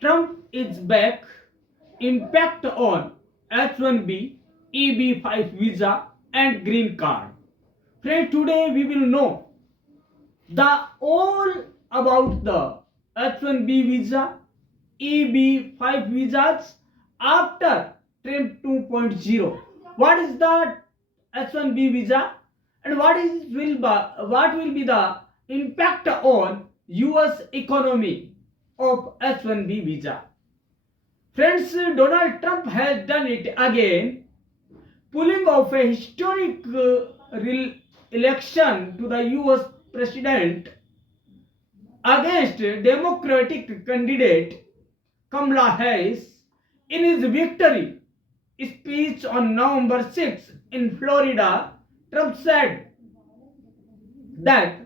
Trump is back. Impact on H1B, EB5 visa, and green card. Friends, today we will know the all about the H1B visa, EB5 visas after Trump 2.0. What is the H1B visa and what will be the impact on US economy of H1B visa? Friends, Donald Trump has done it again, pulling off a historic election to the US president against Democratic candidate Kamala Harris. In his victory speech on November 6 in Florida, Trump said that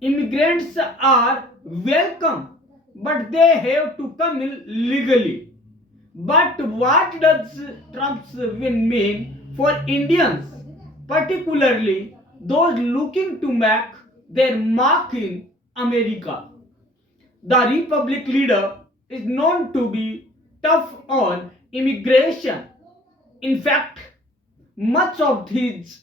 immigrants are welcome, but they have to come in legally. But what does Trump's win mean for Indians, particularly those looking to make their mark in America? The Republic leader is known to be tough on immigration. In fact, much of his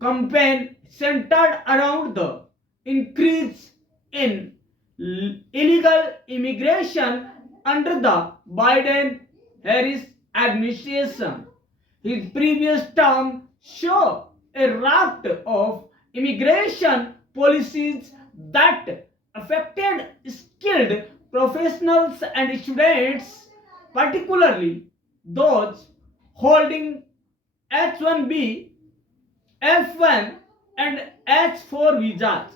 campaign centered around the increase in illegal immigration under the Biden Harris administration. His previous term saw a raft of immigration policies that affected skilled professionals and students, particularly those holding H1B, F1, and H4 visas.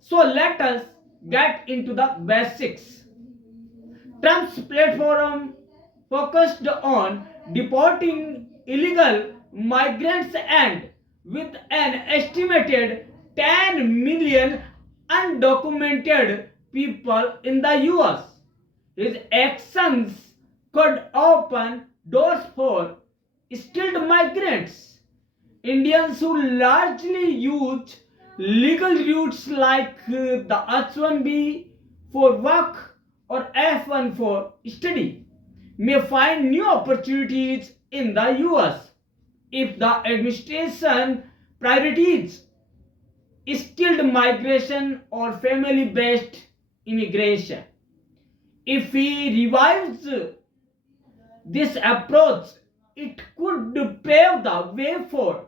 So let us get into the basics. Trump's platform focused on deporting illegal migrants and with an estimated 10 million undocumented people in the US. His actions could open doors for skilled migrants, Indians who largely use legal routes like the H1B for work or F1 for study may find new opportunities in the US if the administration priorities skilled migration or family based immigration. If he revives this approach, it could pave the way for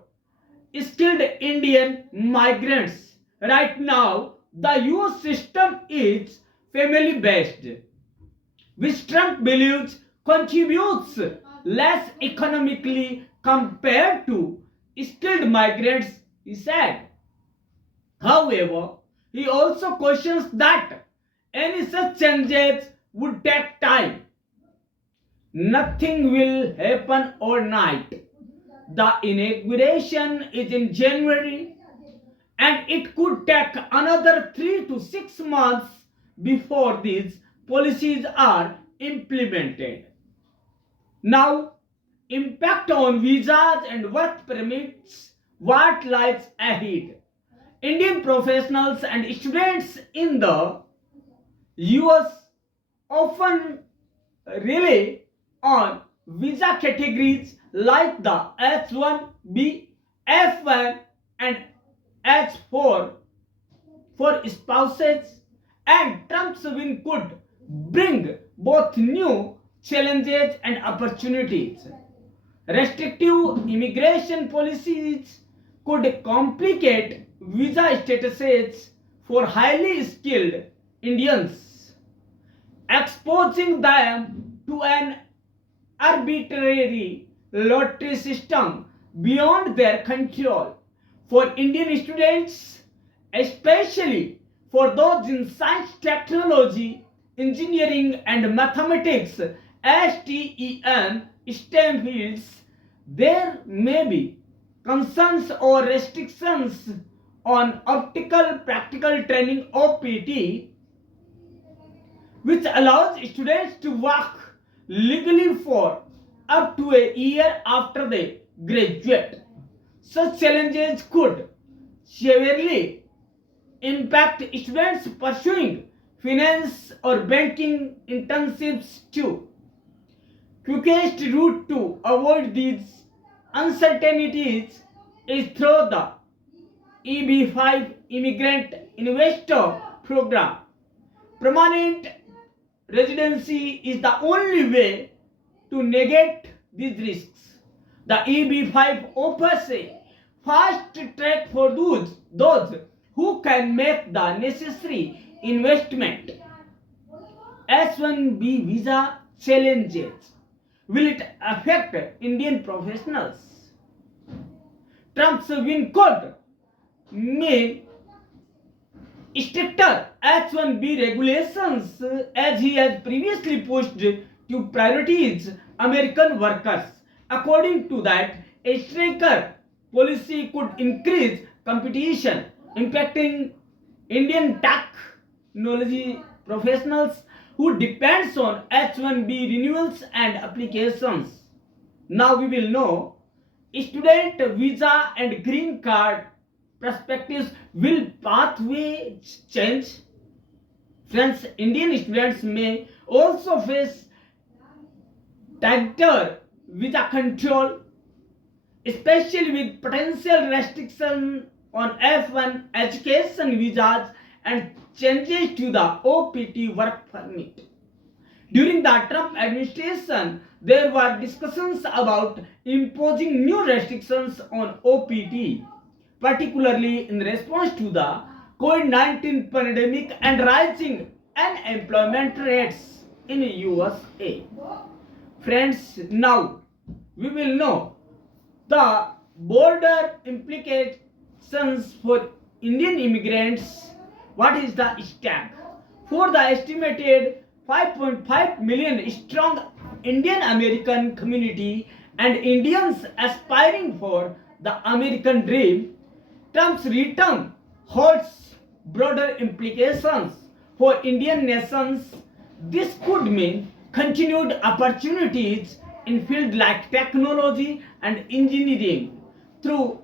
skilled Indian migrants. Right now, the US system is family based, which Trump believes contributes less economically compared to skilled migrants, he said. However, he also questions that any such changes would take time. Nothing will happen overnight. The inauguration is in January, and it could take another 3 to 6 months before these policies are implemented. Now, impact on visas and work permits, what lies ahead. Indian professionals and students in the US often rely on visa categories like the H1B, F1, and H4 for spouses, and Trump's win could bring both new challenges and opportunities. Restrictive immigration policies could complicate visa statuses for highly skilled Indians, exposing them to an arbitrary lottery system beyond their control. For Indian students, especially for those in science, technology, engineering, and mathematics, STEM fields, there may be concerns or restrictions on optical practical training OPT, which allows students to work legally for up to a year after they graduate. Such challenges could severely impact students pursuing finance or banking internships too. Quickest route to avoid these uncertainties is through the EB5 Immigrant Investor Program. Permanent residency is the only way to negate these risks. The EB5 offers a fast track for those who can make the necessary investment. H1B visa challenges. Will it affect Indian professionals? Trump's win could mean stricter H1B regulations as he has previously pushed to prioritize American workers. According to that, a stricter policy could increase competition, impacting Indian technology professionals who depends on H1B renewals and applications. Now we will know student visa and green card perspectives. Will pathways change? Friends, Indian students may also face tighter visa control, especially with potential restriction on F1 education visas and changes to the OPT work permit. During the Trump administration, there were discussions about imposing new restrictions on OPT, particularly in response to the COVID-19 pandemic and rising unemployment rates in USA. Friends, now we will know the border implications for Indian immigrants. What is the stack? For the estimated 5.5 million strong Indian American community and Indians aspiring for the American dream, Trump's return holds broader implications for Indian nations. This could mean continued opportunities in fields like technology and engineering through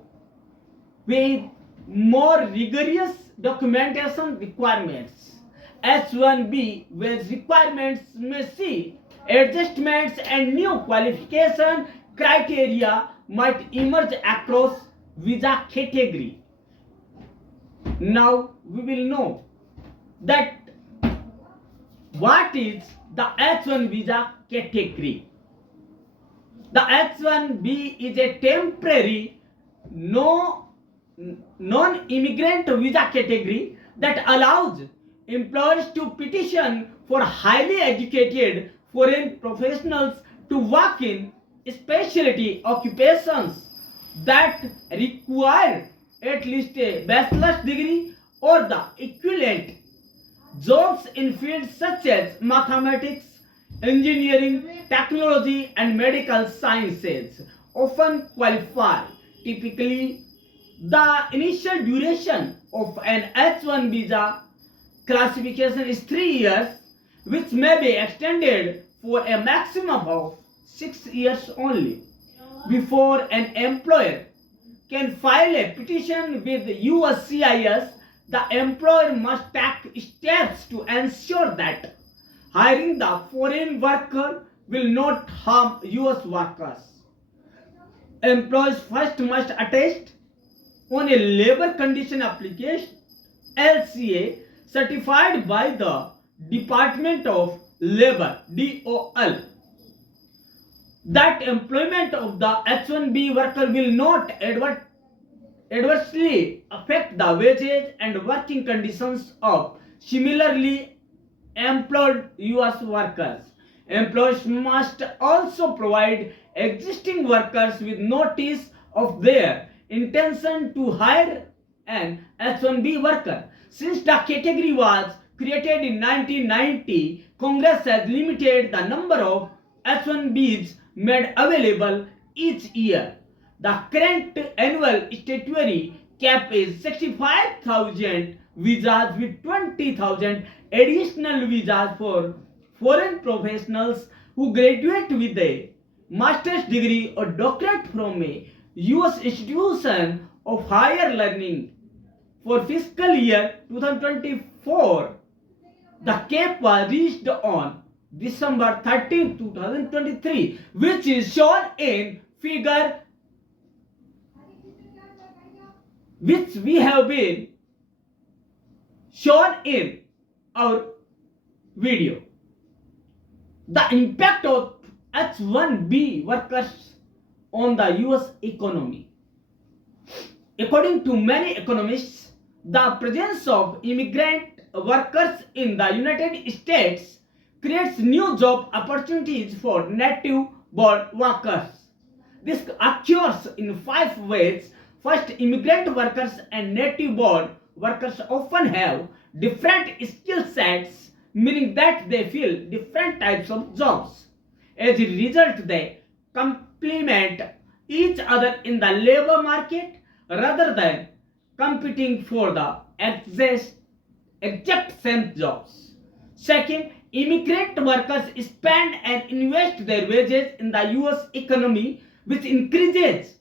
with more rigorous documentation requirements. H1B with requirements may see adjustments and new qualification criteria might emerge across visa category. Now we will know that what is the H1 visa category. The H1B is a temporary non-immigrant visa category that allows employers to petition for highly educated foreign professionals to work in specialty occupations that require at least a bachelor's degree or the equivalent. Jobs in fields such as mathematics, engineering, technology, and medical sciences often qualify. Typically, the initial duration of an H1 visa classification is 3 years, which may be extended for a maximum of 6 years only. Before an employer can file a petition with USCIS, the employer must take steps to ensure that hiring the foreign worker will not harm US workers. Employees first must attest on a labor condition application LCA certified by the Department of Labor DOL that employment of the H1B worker will not adversely affect the wages and working conditions of similarly employed US workers. Employers must also provide existing workers with notice of their intention to hire an H1B worker. Since the category was created in 1990, Congress has limited the number of H1Bs made available each year. The current annual statutory cap is 65,000 visas with 20,000 additional visas for foreign professionals who graduate with a master's degree or doctorate from a US institution of higher learning. For fiscal year 2024, The cap was reached on December 13, 2023, which is shown in figure which we have been shown in our video. The impact of H-1B workers on the US economy. According to many economists, the presence of immigrant workers in the United States creates new job opportunities for native born workers. This occurs in 5 ways. First, immigrant workers and native born workers often have different skill sets, meaning that they fill different types of jobs. As a result, they complement each other in the labor market rather than competing for the exact same jobs. Second, immigrant workers spend and invest their wages in the US economy, which increases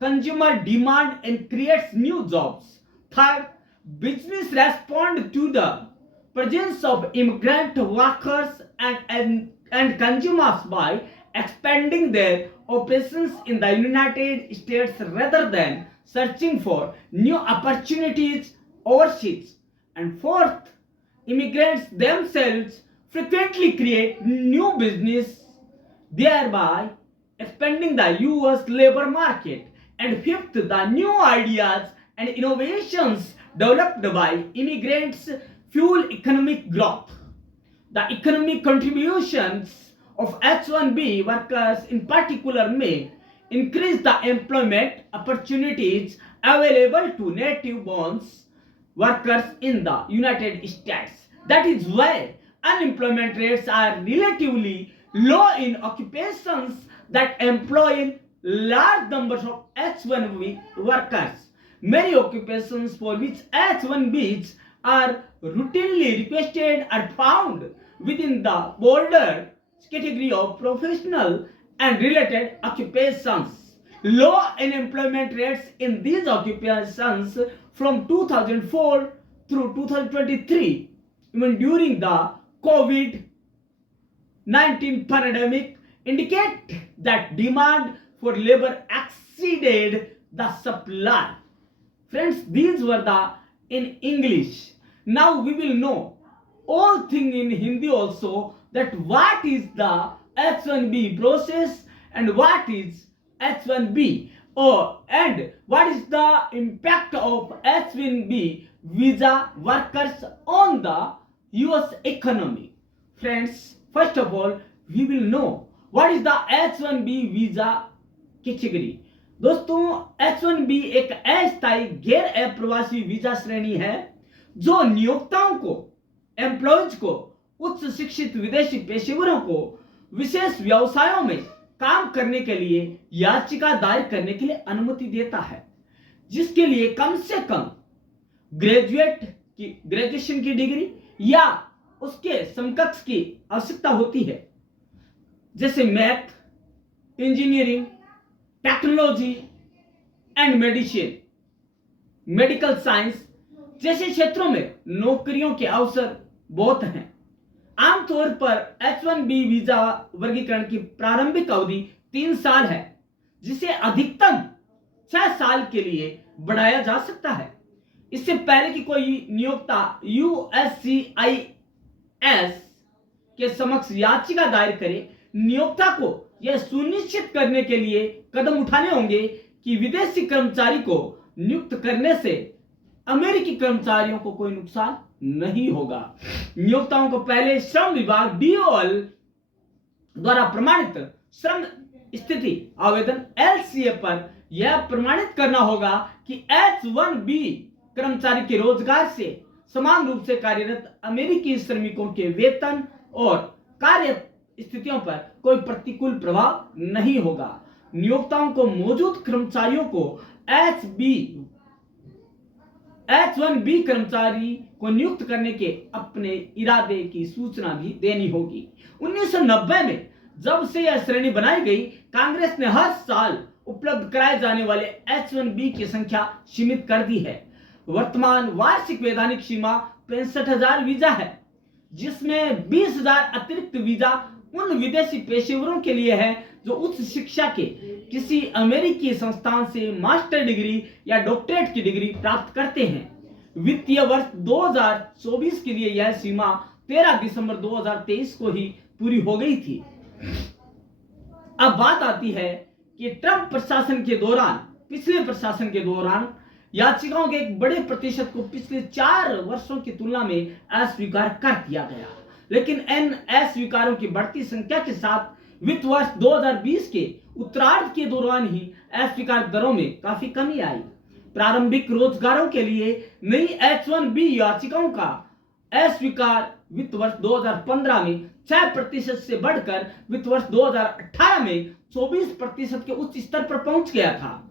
consumer demand and creates new jobs. Third, business respond to the presence of immigrant workers and consumers by expanding their operations in the United States rather than searching for new opportunities overseas. And fourth, immigrants themselves frequently create new business, thereby expanding the US labor market. And fifth, the new ideas and innovations developed by immigrants fuel economic growth. The economic contributions of H-1B workers in particular may increase the employment opportunities available to native born workers in the United States. That is why unemployment rates are relatively low in occupations that employ large numbers of H-1B workers. Many occupations for which H-1Bs are routinely requested are found within the broader category of professional and related occupations. Low unemployment rates in these occupations from 2004 through 2023, even during the COVID-19 pandemic, indicate that demand for labor exceeded the supply. Friends, these were the in English. Now we will know all thing in Hindi also, that what is the H-1B process and what is H-1B, and what is the impact of H-1B visa workers on the US economy. Friends, first of all, we will know what is the H-1B visa category. दोस्तों, H-1B एक अस्थायी गैर अप्रवासी visa श्रेणी है जो नियोक्ताओं को, एम्प्लॉयज को, उच्च शिक्षित विदेशी पेशेवरों को विशेष व्यवसायों में काम करने के लिए याचिका दायर करने के लिए अनुमति देता है, जिसके लिए कम से कम ग्रेजुएशन की डिग्री या उसके समकक्ष की आवश्यकता होती है, जैसे math, engineering, technology and medical science जैसे क्षेत्रों में नौकरियों के अवसर बहुत हैं। आमतौर पर H-1B वीजा वर्गीकरण की प्रारंभिक अवधि 3 साल है, जिसे अधिकतम 6 साल के लिए बढ़ाया जा सकता है। इससे पहले कि कोई नियोक्ता USCIS के समक्ष याचिका दायर करे, नियोक्ता को यह सुनिश्चित करने के लिए कदम उठाने होंगे कि विदेशी कर्मचारी को नियुक्त करने से अमेरिकी कर्मचारियों को कोई नुकसान नहीं होगा। नियोक्ताओं को पहले श्रम विभाग DOL द्वारा प्रमाणित श्रम स्थिति आवेदन LCA पर यह प्रमाणित करना होगा कि H-1B कर्मचारी के रोजगार से समान रूप से कार्यरत अमेरिकी श्रमिकों के वेतन और कार्य स्थितियों पर कोई प्रतिकूल प्रभाव नहीं होगा। नियोक्ताओं को मौजूद कर्मचारियों को H-1B कर्मचारी को नियुक्त करने के अपने इरादे की सूचना भी देनी होगी। 1990 में जब से यह श्रेणी बनाई गई, कांग्रेस ने हर साल उपलब्ध कराए जाने वाले H-1B की संख्या सीमित कर दी है। वर्तमान वार्षिक वैधानिक सीमा 65,000 वीजा है, जिसमें 20,000 अतिरिक्त वीजा उन विदेशी पेशेवरों के लिए है जो उच्च शिक्षा के किसी अमेरिकी संस्थान से मास्टर डिग्री या डॉक्टरेट की डिग्री प्राप्त करते हैं। वित्तीय वर्ष 2024 के लिए यह सीमा 13 दिसंबर 2023 को ही पूरी हो गई थी। अब बात आती है कि ट्रंप प्रशासन के दौरान, पिछले प्रशासन के दौरान याचिकाओं के एक बड़े प्रतिशत को पिछले 4 वर्षों की तुलना में अस्वीकार कर दिया गया, लेकिन इन अस्वीकारों की बढ़ती संख्या के साथ वित्त वर्ष 2020 के उत्तरार्ध के दौरान ही अस्वीकार दरों में काफी कमी आई। प्रारंभिक रोजगारों के लिए नई H-1B याचिकाओं का अस्वीकार वित्त वर्ष 2015 में 6% से बढ़कर वित्त वर्ष 2018 में 24% के उच्च स्तर पर पहुंच गया था।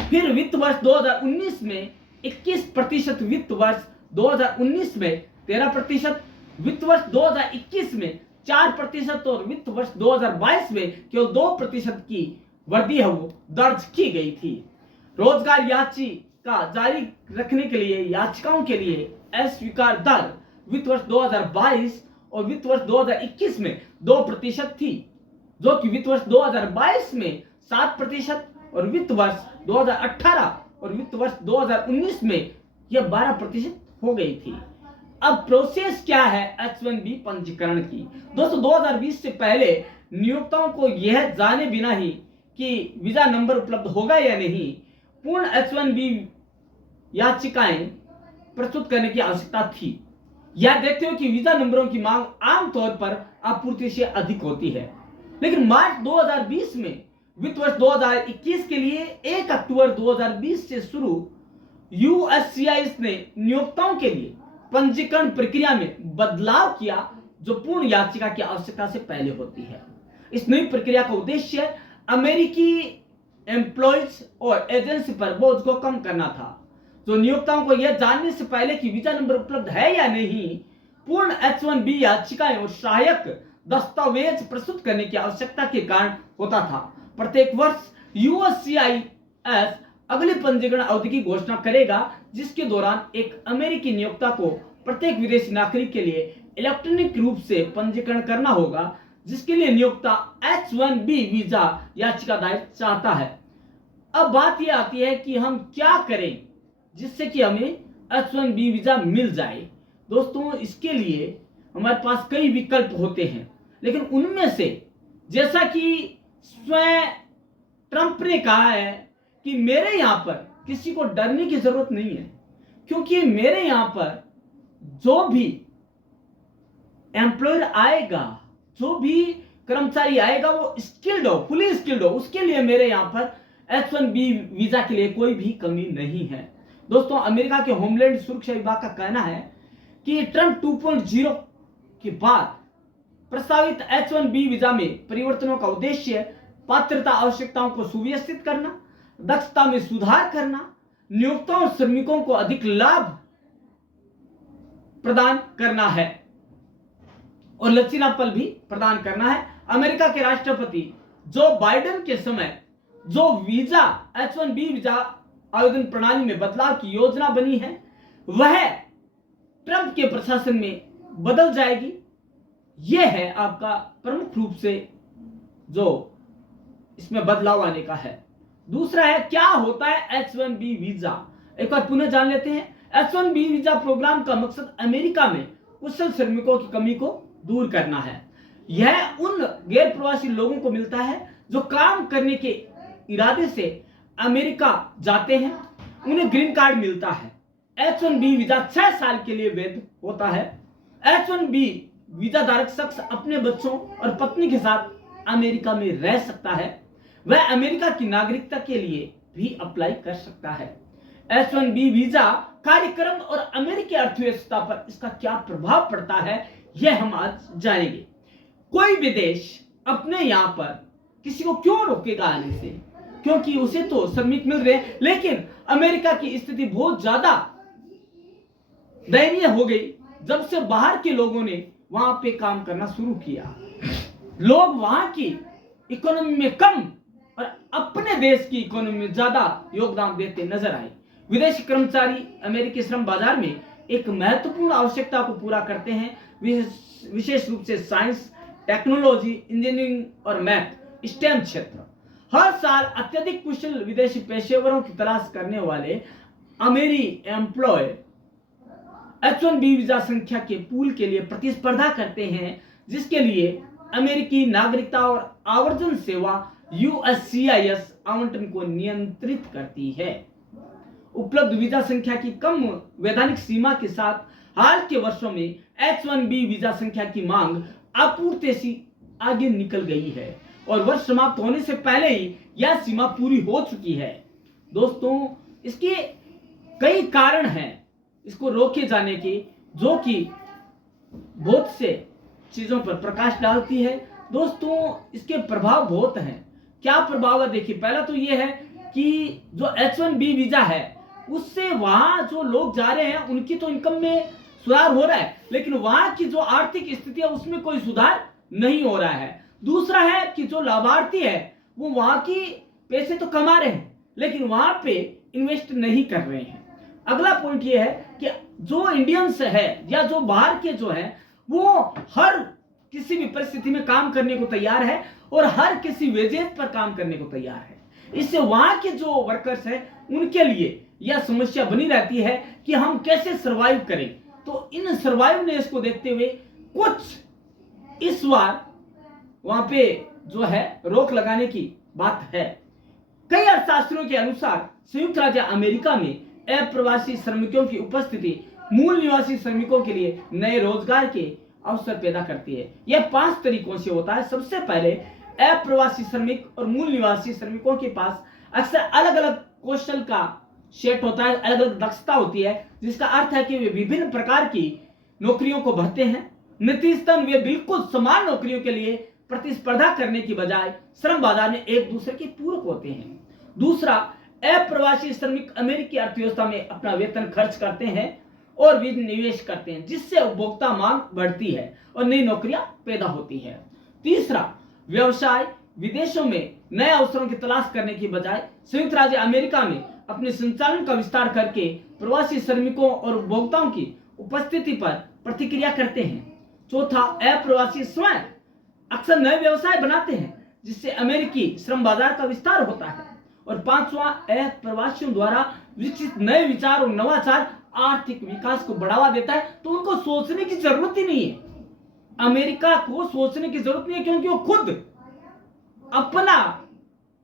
फिर वित्त वर्ष 2019 में 21%, वित्त वर्ष 2019 में 13%, वित्त वर्ष 2021 में 4% और वित्त वर्ष 2022 में केवल 2% की वृद्धि है वो दर्ज की गई थी। रोजगार याचिका जारी रखने के लिए याचिकाओं के लिए अस्वीकार दर वित्त वर्ष 2022 और वित्त वर्ष 2021 में 2% थी, जो कि वित्त वर्ष 2022 में 7% और वित्त वर्ष 2018 और वित्त वर्ष 2019 में यह 12% हो गई थी। अब प्रोसेस क्या है H-1B पंजीकरण की? दोस्तों 2020 से पहले नियोक्ताओं को यह जाने बिना ही कि वीजा नंबर उपलब्ध होगा या नहीं, पूर्ण H-1B याचिकाएं प्रस्तुत करने की आवश्यकता थी। यह देखते हो कि वीजा नंबरों की मांग आमतौर पर आपूर्ति से अधिक होती है, लेकिन मार्च 2020 में वित्त वर्ष 2021 के लिए 1 अक्टूबर 2020 से शुरू USCIS ने नियोक्ताओं के लिए पंजीकरण प्रक्रिया में बदलाव किया, जो पूर्ण याचिका की आवश्यकता से पहले होती है। इस नई प्रक्रिया का उद्देश्य अमेरिकी एम्प्लॉयज और एजेंसी पर बोझ को कम करना था, जो नियोक्ताओं को यह जानने से पहले कि वीजा नंबर उपलब्ध है या नहीं, पूर्ण H-1B याचिकाएं और सहायक दस्तावेज प्रस्तुत करने की आवश्यकता के कारण होता था। प्रत्येक वर्ष USCIS अगली पंजीकरण अवधि की घोषणा करेगा, जिसके दौरान एक अमेरिकी नियोक्ता को प्रत्येक विदेशी नागरिक के लिए इलेक्ट्रॉनिक रूप से पंजीकरण करना होगा, जिसके लिए नियोक्ता H-1B वीजा याचिका दायर चाहता है। अब बात यह आती है कि हम क्या करें जिससे कि हमें H-1B वीजा मिल जाए। दोस्तों इसके लिए हमारे पास कई विकल्प होते हैं, लेकिन उनमें से जैसा कि स्वयं ट्रंप ने कहा है कि मेरे यहां पर किसी को डरने की जरूरत नहीं है, क्योंकि मेरे यहां पर जो भी एम्प्लॉयर आएगा, जो भी कर्मचारी आएगा वो स्किल्ड हो, फुली स्किल्ड हो, उसके लिए मेरे यहां पर H-1B वीजा के लिए कोई भी कमी नहीं है। दोस्तों अमेरिका के होमलैंड सुरक्षा विभाग का कहना है कि ट्रंप 2.0 के बाद प्रस्तावित H-1B वीजा में परिवर्तनों का उद्देश्य पात्रता आवश्यकताओं को सुव्यवस्थित करना, दक्षता में सुधार करना, नियोक्ताओं और श्रमिकों को अधिक लाभ प्रदान करना है और लचीलापन भी प्रदान करना है। अमेरिका के राष्ट्रपति जो बाइडेन के समय जो वीजा H-1B वीजा आवेदन प्रणाली में बदलाव की योजना बनी है, वह ट्रंप के प्रशासन में बदल जाएगी। यह है आपका प्रमुख रूप से जो इसमें बदलाव आने का है। दूसरा है क्या होता है H-1B वीजा, एक बार पुनः जान लेते हैं। H-1B वीजा प्रोग्राम का मकसद अमेरिका में कुशल श्रमिकों की कमी को दूर करना है। यह उन गैर प्रवासी लोगों को मिलता है जो काम करने के इरादे से अमेरिका जाते हैं, उन्हें ग्रीन कार्ड मिलता है। H-1B वीजा 6 साल के लिए वैध होता है। H-1B वीजा धारक शख्स अपने बच्चों और पत्नी के साथ अमेरिका में रह सकता है। वह अमेरिका की नागरिकता के लिए भी अप्लाई कर सकता है। H-1B वीजा कार्यक्रम और अमेरिकी अर्थव्यवस्था पर इसका क्या प्रभाव पड़ता है, यह हम आज जानेंगे। कोई भी देश अपने यहां पर किसी को क्यों रोकेगा आने से, क्योंकि उसे तो श्रमिक मिल रहे हैं। लेकिन अमेरिका की स्थिति बहुत ज्यादा दयनीय हो गई जब से बाहर के लोगों ने वहां पे काम करना शुरू किया। लोग वहां की इकोनॉमी में कम और अपने देश की इकोनॉमी में ज्यादा योगदान देते नजर आए। विदेशी कर्मचारी अमेरिकी श्रम बाजार में एक महत्वपूर्ण आवश्यकता को पूरा करते हैं, विशेष रूप से साइंस, टेक्नोलॉजी, इंजीनियरिंग और मैथ, स्टेम क्षेत्र। हर साल अत्यधिक कुशल विदेशी पेशेवरों की तलाश करने वाले अमेरिकी एम्प्लॉय H-1B वीजा संख्या के पूल के लिए प्रतिस्पर्धा करते हैं, जिसके लिए अमेरिकी नागरिकता और आवर्जन सेवा USCIS आवंटन को नियंत्रित करती है। उपलब्ध वीजा संख्या की कम वैधानिक सीमा के साथ हाल के वर्षों में H-1B वीजा संख्या की मांग आपूर्ति से आगे निकल गई है और वर्ष समाप्त होने से पहले ही यह सीमा पूरी हो चुकी है। दोस्तों, इसके कई कारण हैं इसको रोके जाने की, जो कि बहुत से चीजों पर प्रकाश डालती है। दोस्तों, इसके प्रभाव बहुत हैं। क्या प्रभाव है? देखिए, पहला तो ये है कि जो H-1B वीजा है उससे वहां जो लोग जा रहे हैं उनकी तो इनकम में सुधार हो रहा है, लेकिन वहां की जो आर्थिक स्थिति है उसमें कोई सुधार नहीं हो रहा है। दूसरा है कि जो लाभार्थी है वो वहां की पैसे तो कमा रहे हैं लेकिन वहां पे इन्वेस्ट नहीं कर रहे हैं। अगला पॉइंट ये है कि जो इंडियंस है या जो बाहर के जो है वो हर किसी भी परिस्थिति में काम करने को तैयार है और हर किसी वेजेज पर काम करने को तैयार है। इससे वहां के जो वर्कर्स हैं उनके लिए यह समस्या बनी रहती है कि हम कैसे सरवाइव करें। तो इन सर्वाइवनेस को देखते हुए कुछ इस बार वहां पे जो है रोक लगाने की बात है। कई अर्थशास्त्रियों के अनुसार संयुक्त राज्य अमेरिका में अप्रवासी श्रमिकों की उपस्थिति मूल निवासी श्रमिकों के लिए नए रोजगार के अवसर पैदा करती है। यह 5 तरीकों से होता है। सबसे पहले, अप्रवासी श्रमिक और मूल निवासी श्रमिकों के पास अक्सर अलग अलग कौशल का सेट होता है, अलग अलग दक्षता होती है, जिसका अर्थ है कि वे विभिन्न प्रकार की नौकरियों को भरते हैं। नतीजतन वे बिल्कुल समान नौकरियों के लिए प्रतिस्पर्धा करने की बजाय श्रम बाजार में एक दूसरे के पूरक होते हैं। दूसरा, अप्रवासी श्रमिक अमेरिकी अर्थव्यवस्था में अपना वेतन खर्च करते हैं और भी निवेश करते हैं, जिससे उपभोक्ता मांग बढ़ती है और नई नौकरियां पैदा होती है। तीसरा, व्यवसाय विदेशों में नए अवसरों की तलाश करने की बजाय संयुक्त राज्य अमेरिका में अपने संचालन का विस्तार करके प्रवासी श्रमिकों और उपभोक्ताओं की उपस्थिति पर प्रतिक्रिया करते हैं। चौथा, अप्रवासी स्वयं अक्सर नए व्यवसाय बनाते हैं, जिससे अमेरिकी श्रम बाजार का विस्तार होता है। और पांचवा, अप्रवासियों द्वारा विकसित नए विचार और नवाचार आर्थिक विकास को बढ़ावा देता है। तो उनको सोचने की जरूरत ही नहीं है, अमेरिका को सोचने की जरूरत नहीं है, क्योंकि वो खुद अपना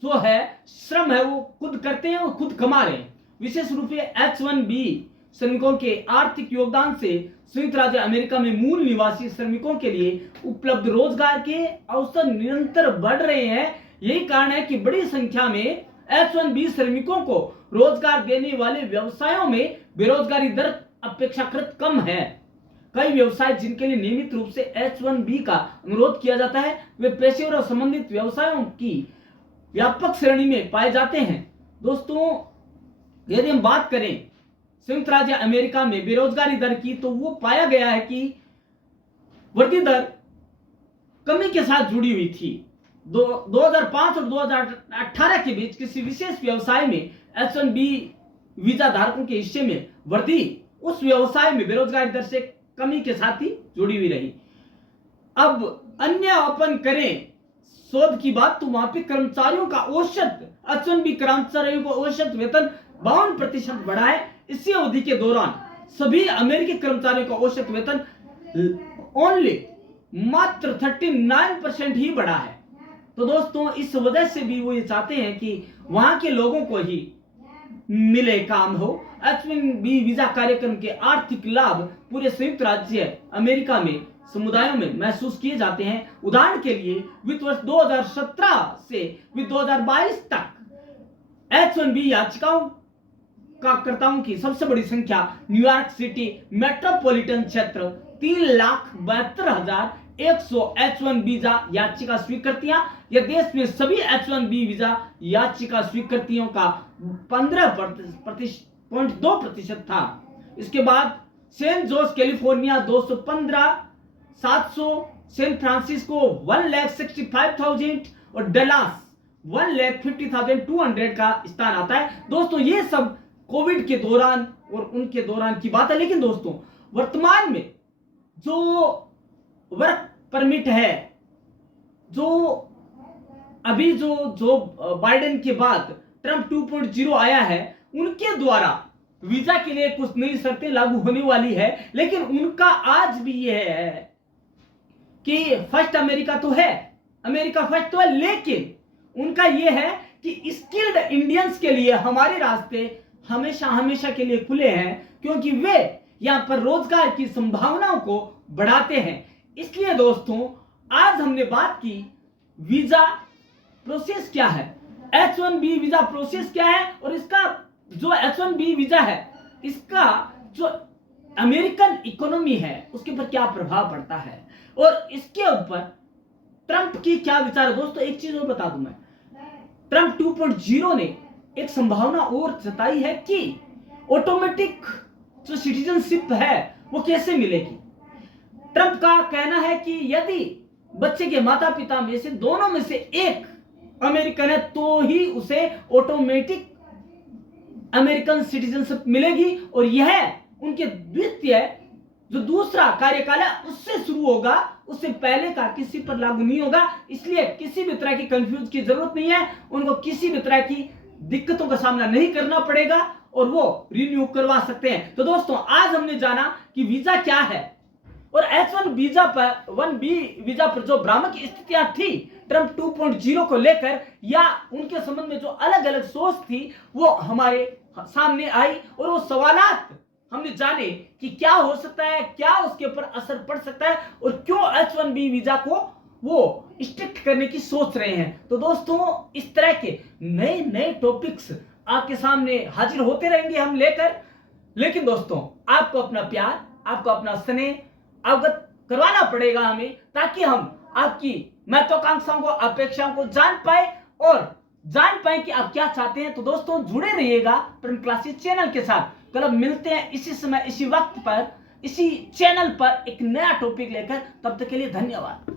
जो है श्रम है वो खुद करते हैं और खुद कमा रहे हैं। विशेष रूप से H-1B श्रमिकों के आर्थिक योगदान से संयुक्त राज्य अमेरिका में मूल निवासी श्रमिकों के लिए उपलब्ध रोजगार के अवसर निरंतर बढ़ रहे हैं। यही कारण है कि बड़ी संख्या में H-1B श्रमिकों को रोजगार देने वाले व्यवसायों में बेरोजगारी दर अपेक्षाकृत कम है। कई व्यवसाय जिनके लिए नियमित रूप से H-1B का अनुरोध किया जाता है, वे पेशेवर और संबंधित व्यवसायों की व्यापक श्रेणी में पाए जाते हैं। दोस्तों, यदि हम बात करें संयुक्त राज्य अमेरिका में बेरोजगारी दर की, तो वो पाया गया है कि वृद्धि दर कमी के साथ जुड़ी हुई थी। 2005 और 2018 के बीच किसी विशेष व्यवसाय में H-1B वीजा धारकों के हिस्से में वृद्धि उस व्यवसाय में बेरोजगारी दर से कमी के साथ ही जुड़ी हुई रही। अब अन्य अपन करें शोध की बात, तो वहां पे कर्मचारियों का औसत H-1B कर्मचारियों को औसत वेतन 52% बढ़ा है। इसी अवधि के दौरान सभी अमेरिकी कर्मचारियों का औसत वेतन ओनली मात्र 39% ही बढ़ा है। तो दोस्तों, इस वजह से भी वो ये चाहते हैं कि वहां के लोगों को ही मिले काम हो। H-1B वीजा कार्यक्रम के आर्थिक लाभ पूरे संयुक्त राज्य अमेरिका में समुदायों में महसूस किए जाते हैं। उदाहरण के लिए वित्त वर्ष 2017 से वित्त 2022 तक H-1B याचिकाओं का कर्ताओं की सबसे बड़ी संख्या न्यूयॉर्क सिटी मेट्रोपॉलिटन क्षेत्र 3,72,100 H-1B वीजा याचिका स्वीकृतियां, यह देश में सभी H-1B वीजा याचिका स्वीकृतियों का 15.2% था। इसके बाद Saint Jose California 215,700, San Francisco 1,65,000 और डलास 1,50,200 का स्थान आता है। दोस्तों, ये सब कोविड के दौरान और उनके दौरान की बात है। लेकिन दोस्तों, वर्तमान में जो वर्क परमिट है, जो अभी जो बाइडेन के बाद ट्रंप 2.0 आया है, उनके द्वारा वीजा के लिए कुछ नई शर्तें लागू होने वाली है। लेकिन उनका आज भी यह है कि फर्स्ट अमेरिका तो है, अमेरिका फर्स्ट तो है, लेकिन उनका यह है कि स्किल्ड इंडियंस के लिए हमारे रास्ते हमेशा हमेशा के लिए खुले हैं, क्योंकि वे यहां पर रोजगार की संभावनाओं को बढ़ाते हैं। इसलिए दोस्तों, आज हमने बात की वीजा प्रोसेस क्या है, H1B वीजा प्रोसेस क्या है, और इसका जो H1B वीजा है, इसका जो अमेरिकन इकोनॉमी है उसके ऊपर क्या प्रभाव पड़ता है, और इसके ऊपर ट्रंप की क्या विचार है। दोस्तों, एक चीज और बता दूं मैं, ट्रंप 2.0 ने एक संभावना और जताई है कि ऑटोमेटिक जो सिटीजनशिप है वो कैसे मिलेगी। ट्रंप का कहना है कि यदि बच्चे के माता पिता में से दोनों में से एक अमेरिकन है तो ही उसे ऑटोमेटिक अमेरिकन सिटीजनशिप मिलेगी, और यह उनके द्वितीय जो दूसरा कार्यकाल है उससे शुरू होगा, उससे पहले का किसी पर लागू नहीं होगा। इसलिए किसी भी तरह की कंफ्यूज की जरूरत नहीं है, उनको किसी भी तरह की दिक्कतों का सामना नहीं करना पड़ेगा और वो रिन्यू करवा सकते हैं। तो दोस्तों, आज हमने जाना कि वीजा क्या है, और H1 वीजा पर 1B वीजा पर जो भ्रामक स्थितियां थी ट्रंप 2.0 को लेकर, या उनके संबंध में जो अलग अलग सोच थी, वो हमारे सामने आई, और वो सवालात हमने जाने कि क्या हो सकता है, क्या उसके ऊपर असर पड़ सकता है, और क्यों H1B वीजा को वो स्ट्रिक्ट करने की सोच रहे हैं। तो दोस्तों, इस तरह के नए नए टॉपिक्स आपके सामने हाजिर होते रहेंगे हम लेकर। लेकिन दोस्तों, आपको अपना प्यार, आपको अपना स्नेह अवगत करवाना पड़ेगा हमें, ताकि हम आपकी महत्वाकांक्षाओं को, अपेक्षाओं को जान पाए और जान पाए कि आप क्या चाहते हैं। तो दोस्तों, जुड़े रहिएगा प्रिंट क्लासेस चैनल के साथ। कल अब मिलते हैं इसी समय, इसी वक्त पर, इसी चैनल पर एक नया टॉपिक लेकर। तब तक के लिए धन्यवाद।